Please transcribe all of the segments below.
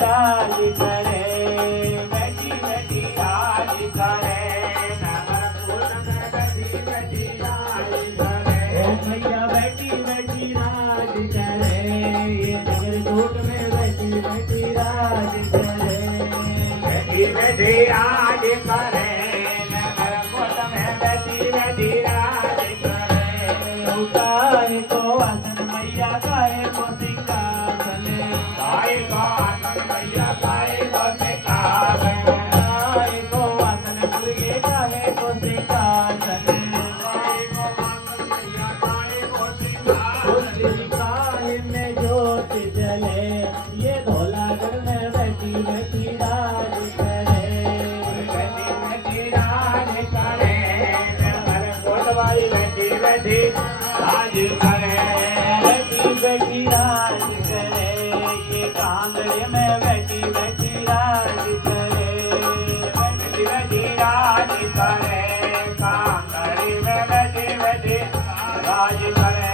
राज करे, बैठी बैठी राज करे, नगरपुर नगर बैठी बैठी राज करे। ओ मैया बैठी बैठी राज करे, ये नगर कोट में बैठी बैठी राज करे, बैठी बैठी राज करे, नगर कोट में बैठी बैठी राज करे। उतार को आसन मैया गाए को सिंहासन, गाए को आसन मैया गाए को सिंहासन, गाए को आसन दुर्गे गाए को सिंहासन, गाए को आसन मैया गाए को सिंहासन। काल में ज्योत जले, ये धौलागढ़ में बैठी बैठी राज करे, बैठी बैठी राज करे, नगर कोटवाली बैठी बैठी राज करे, बैठी बैठी राज करे, ये कांगड़े में बैठी बैठी राज करे, बैठी बैठी राज करे, कांगड़े में बैठी बैठी राज करे।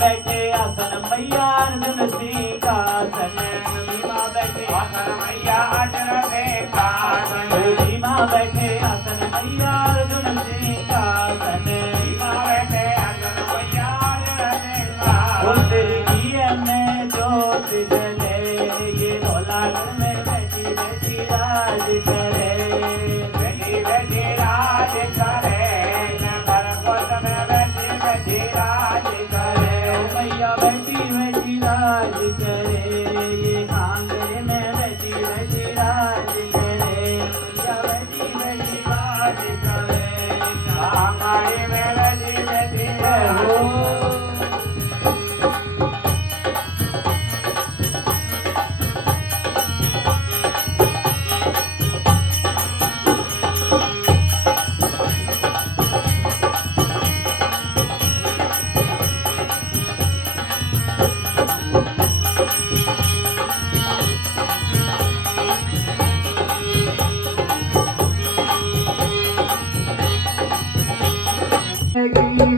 बैठे आसन मैया अर्जुन सिंहासन, भीमा बैठे आसन मैया अर्जुन सिंहासन, भीमा बैठे आसन मैया अर्जुन सिंहासन, भीमा बैठे आसन मैया अर्जुन सिंहासन। उस दिए में ज्योत जले, ये धौलागढ़ में बैठी बैठी राज करे, बैठी बैठी राज करे, नगर कोट में बैठी बैठी राज करे। मैया बैठी बैठी राज करे, ये कांगड़े में बैठी बैठी राज करे, मैया बैठी बैठी राज करे, कांगड़े में बैठी बैठी राज।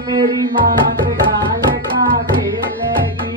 मेरी मात काल का खेलेगी,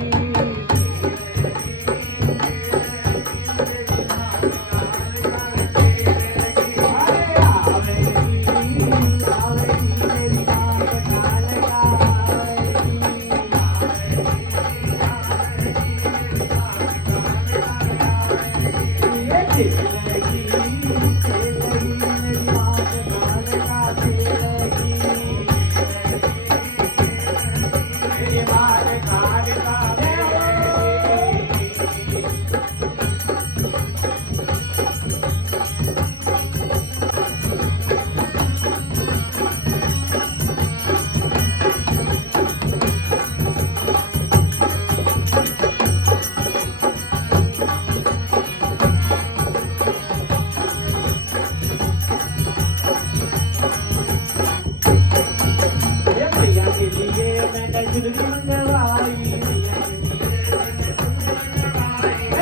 झुलकी मंगवाई,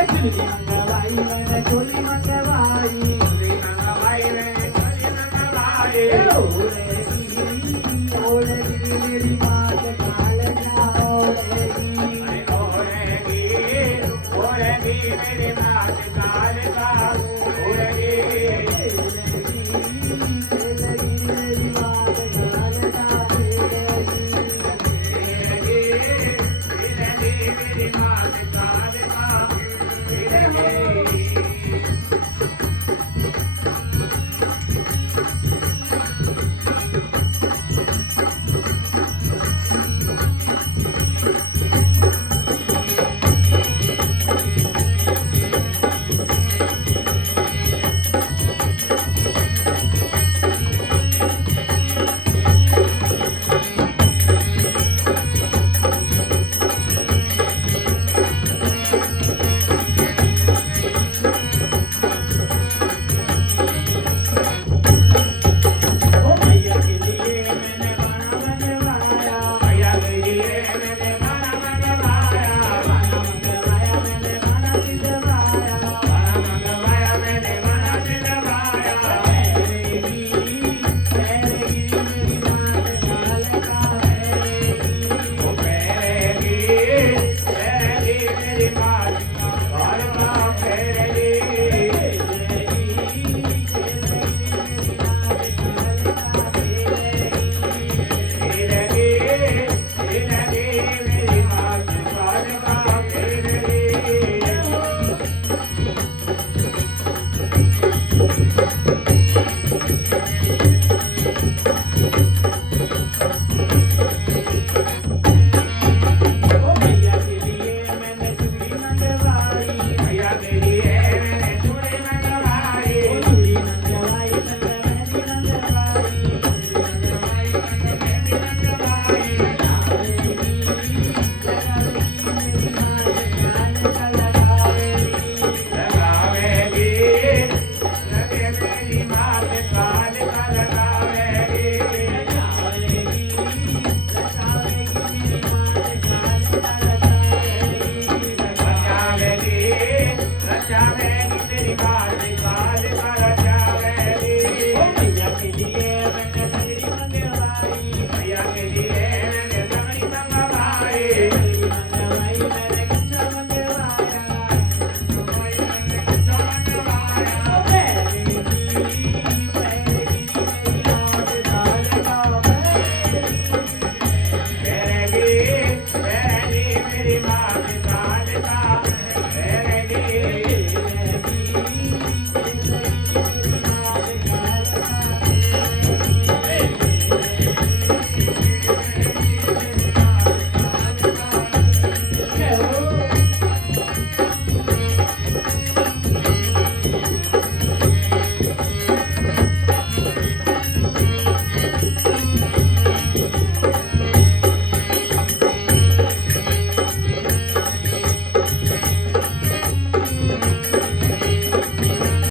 झुलकी मंगवाई मैंने झोली मंगवाई।